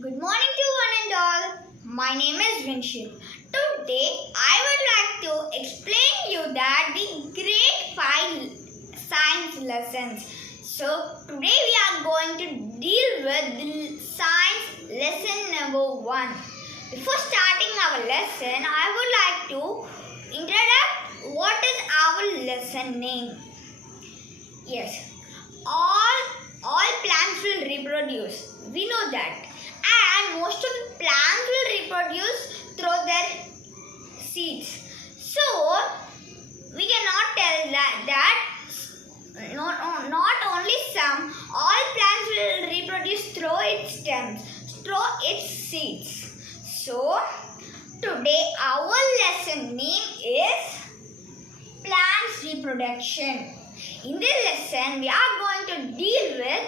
Good morning to one and all. My name is Vinshith. Today I would like to explain you that the grade 5 science lessons. So today we are going to deal with the science lesson number 1. Before starting our lesson, I would like to introduce what is our lesson name. Yes, all plants will reproduce. We know that. And most of the plants will reproduce through their seeds. So, we cannot tell that not only some, all plants will reproduce through its stems, through its seeds. So, today our lesson name is plants reproduction. In this lesson, we are going to deal with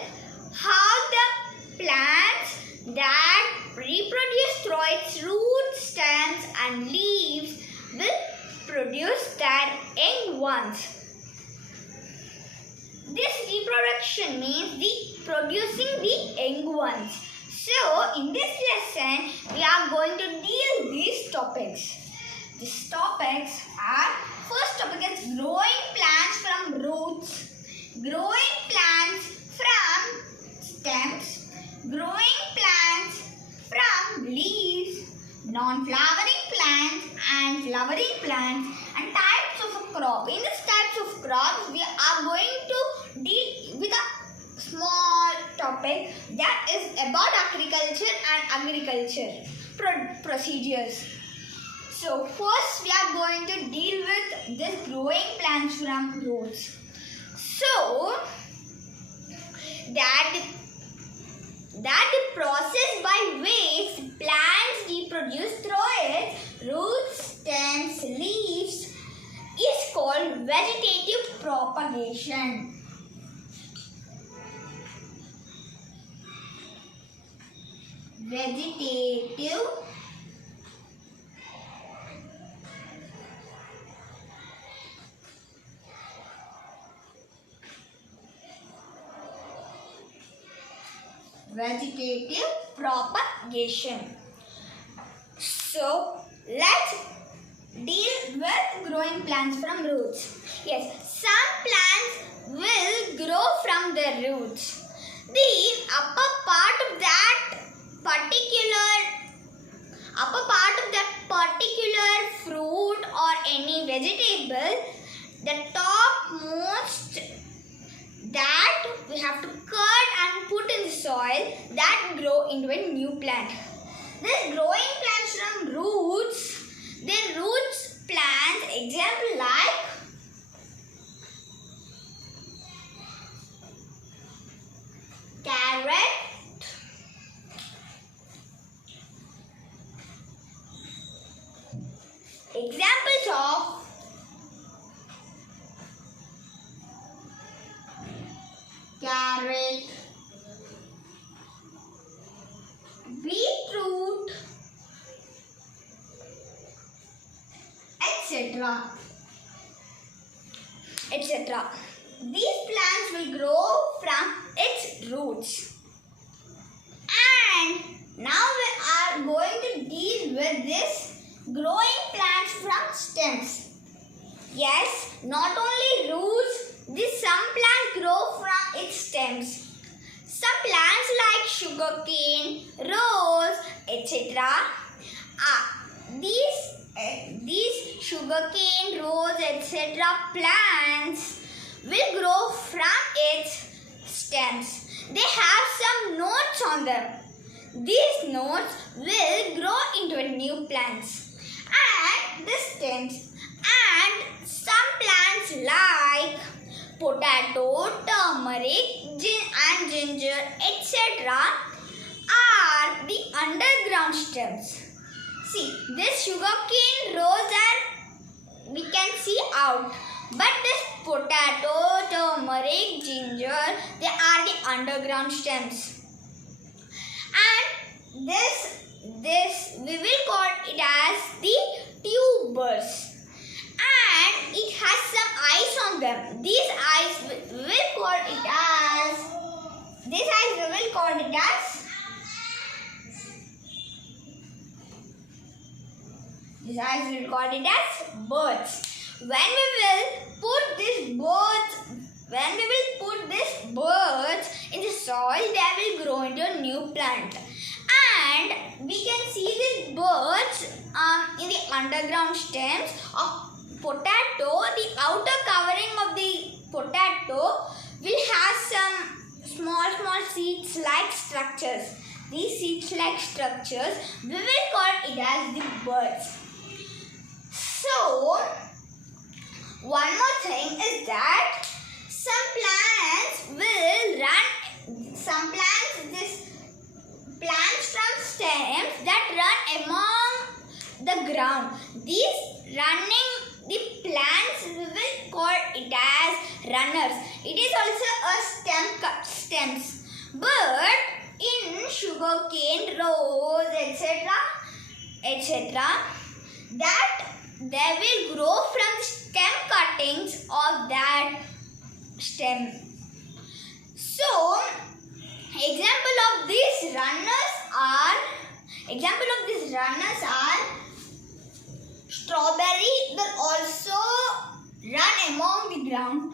how the plants that reproduce through its roots, stems and leaves will produce their young ones. This reproduction means the producing the young ones. So, in this lesson, we are going to deal these topics. These topics are, first topic is growing plants from roots, growing plants from stems, growing plants from leaves, non-flowering plants and flowering plants, and types of a crop. In these types of crops, we are going to deal with a small topic that is about agriculture and agriculture procedures. So first we are going to deal with this growing plants from roots. So that the process by which plants reproduce through its roots, stems, leaves is called vegetative propagation. Vegetative propagation. So, let's deal with growing plants from roots. Yes, some plants will grow from their roots. The upper part of that particular fruit or any vegetable, the topmost that we have to cut and put in the soil that grow into a new plant. This growing plants from roots, their roots plants, example like carrot, examples of carrot, beetroot, etc. etc. These plants will grow from its roots. And now we are going to deal with this growing plants from stems. Yes, not only roots, some plants grow from its stems. Some plants like sugarcane, rose, etc. These sugarcane, rose, etc. plants will grow from its stems. They have some nodes on them. These nodes will grow into a new plants. And the stems and some plants like potato, turmeric, and ginger, etc. are the underground stems. See, this sugarcane, rose and we can see out. But this potato, turmeric, ginger, they are the underground stems. And this we will call it as the tubers. And it has some eyes on them. These eyes we will call it as This I will call it as birds. When we will put these birds in the soil, they will grow into a new plant. And we can see these birds in the underground stems of potato. The outer covering of the potato will have some small seeds-like structures. These seeds-like structures, we will call it as the birds. So, one more thing is that some plants from stems that run among the ground. The plants, we will call it as runners. It is also a stems. But in sugarcane, rose, etc., that they will grow from the stem cuttings of that stem. So, example of these runners are strawberry will also run among the ground.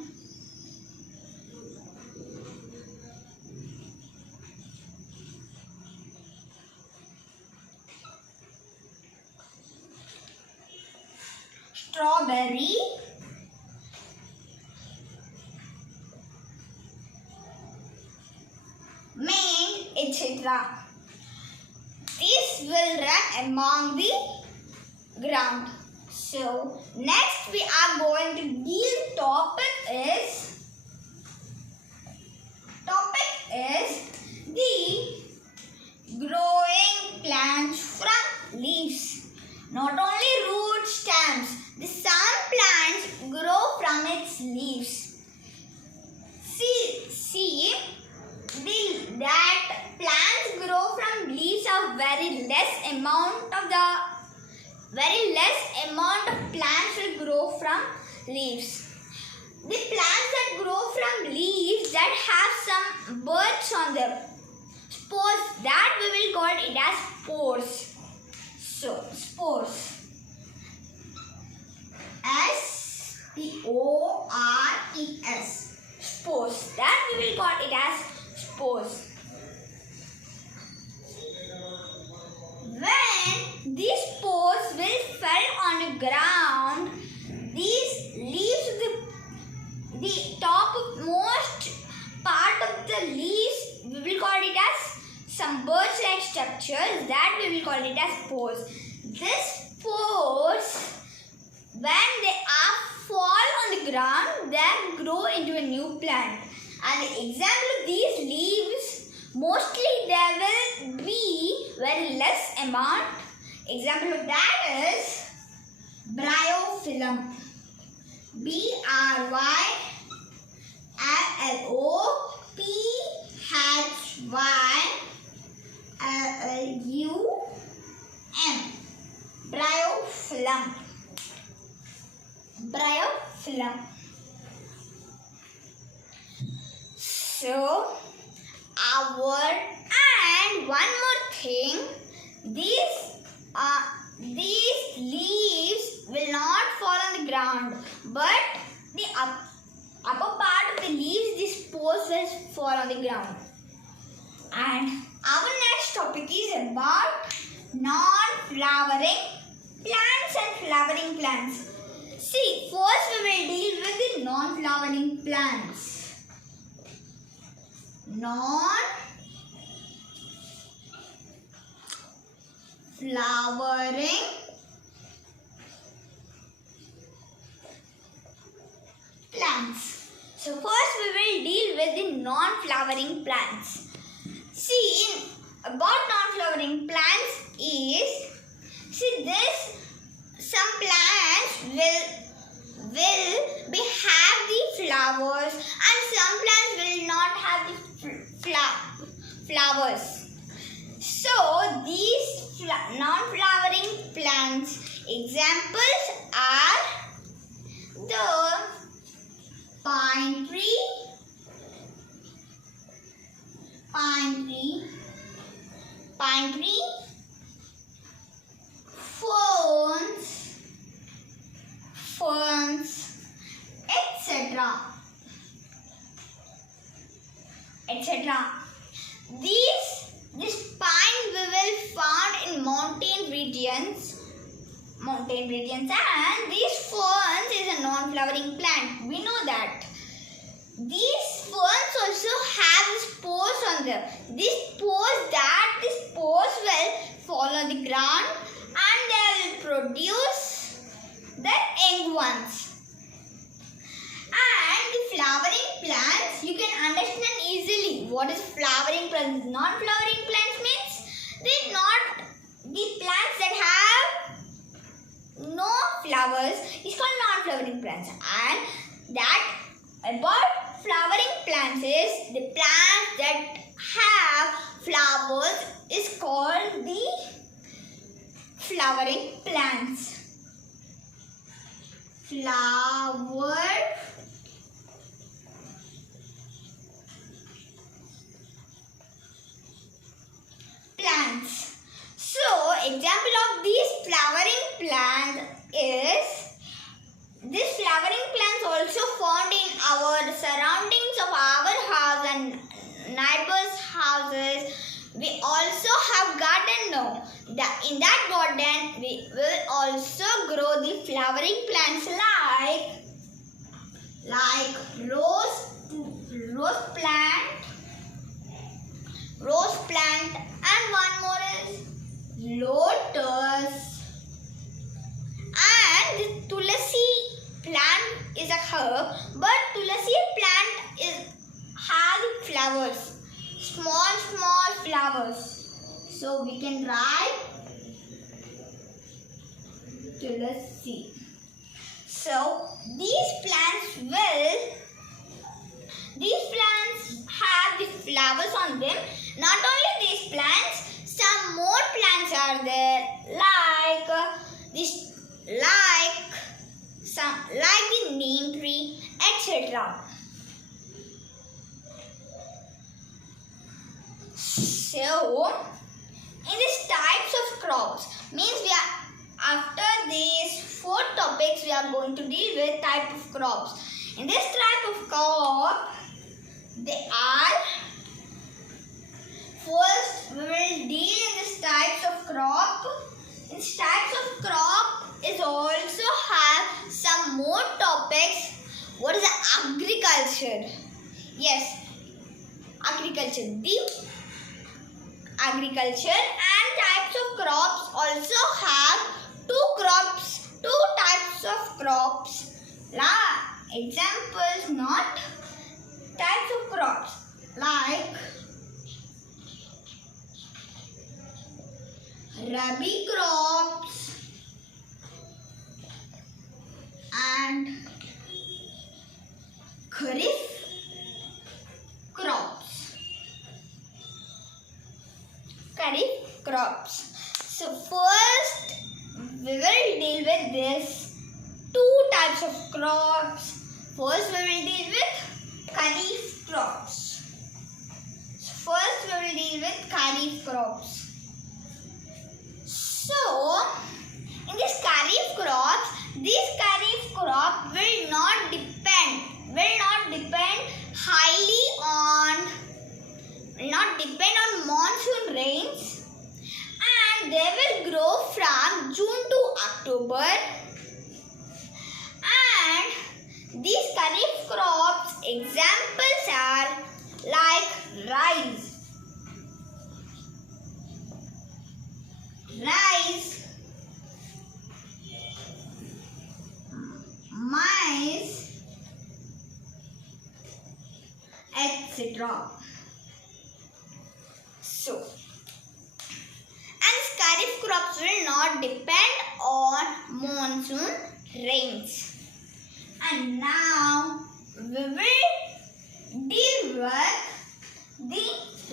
Strawberry, mint, etc. This will run among the ground. So, next we are going to deal topic is the growing plants from leaves. Not only root stems, some plants grow from its leaves. See that plants grow from leaves of very less amount of plants will grow from leaves. The plants that grow from leaves that have some buds on them, spores, that we will call it as spores. So, spores. S-P-O-R-E-S. Spores. That we will call it as spores. When these spores will fall on the ground, these leaves, the topmost part of the leaves, we will call it as some birch-like structures, that we will call it as spores. These spores, when they fall on the ground, they grow into a new plant. And the example of these leaves, mostly there will be very less amount. Example of that is bryophyllum. B-R-Y-L-L-O-P-H-Y-L-L-U-M. Bryophyllum. So, and one more thing, these leaves will not fall on the ground, but the upper part of the leaves, the spores will fall on the ground. And our next topic is about non-flowering plants and flowering plants. See, first we will deal with the non-flowering plants. Non-flowering plants. So first we will deal with the non-flowering plants. See, about non-flowering plants is, some plants will have the flowers and some plants will not have the flowers. So these non-flowering plants, examples are the pine tree, ferns, mountain regions, and these ferns is a non-flowering plant. We know that. These ferns also have spores on them. These spores will fall on the ground and they will produce the young ones. And the flowering plants, you can understand easily what is flowering plants. Non-flowering plants means they not the plants that have no flowers is called non-flowering plants. And that about flowering plants is the plants that have flowers is called the flowering plants. Flower plants. So, example of these flowering plants is these flowering plants also found in our surroundings of our house and neighbors' houses. We also have garden now. In that garden, we will also grow the flowering plants like rose plant, and one more is lotus, and the tulasi plant is a herb, but tulasi plant has flowers, small flowers. So we can write tulasi. So these plants have the flowers on them. Not only these plants, some more plants are there like the neem tree, etc. So, in these types of crops, means after these 4 topics, we are going to deal with type of crops. In this type of crop, they are first we will deal in this types of crop. In this types of crop is also have some more topics. What is agriculture? Yes, agriculture. The agriculture and types of crops also have two types of crops. Examples, not types of crops like rabi crops and kharif crops. So first we will deal with this 2 types of crops. First we will deal with kharif crops. So in this kharif crops, this kharif crop will not depend monsoon rains, and they will grow from June to October. And these kharif crops examples are like rice, maize, etc. So, and kharif crops will not depend on monsoon rains. And now we will deal with the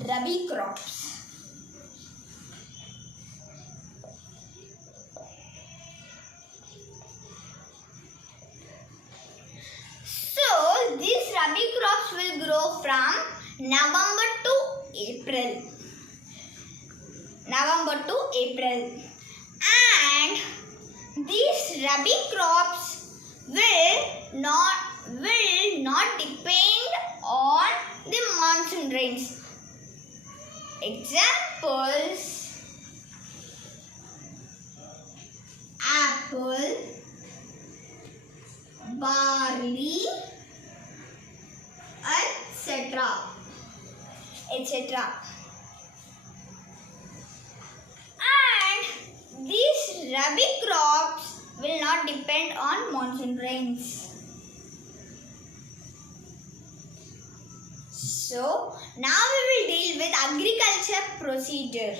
rabi crops. So these rabi crops will grow from November to April. And these rabi crops will not depend on the monsoon rains. Examples barley, etc. etc. And these rabi crops will not depend on monsoon rains. So, now we will deal with agriculture procedure.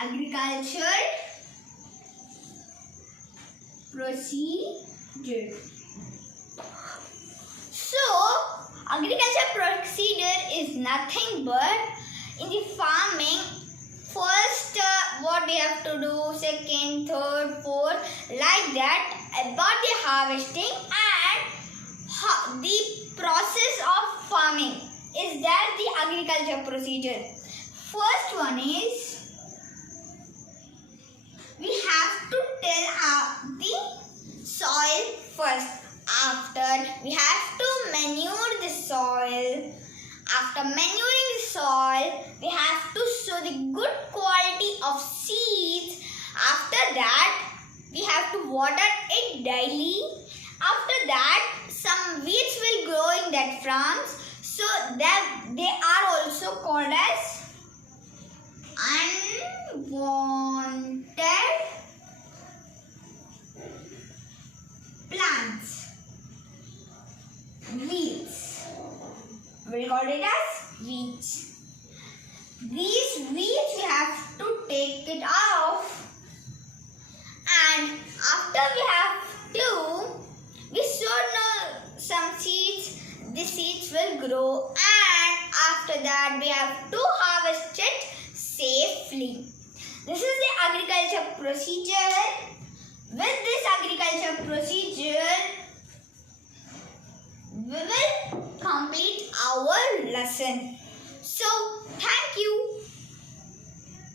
Agriculture procedure. So, agriculture procedure is nothing but in the farming, first what we have to do, second, third, fourth, like that, about the harvesting and the process of farming is that the agriculture procedure. First one is we have to till the soil first. After we have to manure the soil. After manuring the soil, we have to sow the good quality of seeds. After that, we have to water it daily. After that, some weeds will grow in that farms. So that they are also called as unwanted plants. Weeds. We will call it as weeds. These weeds we have to take it off, and after we sow some seeds, the seeds will grow, and after that we have to harvest it safely. This is the agriculture procedure. With this agriculture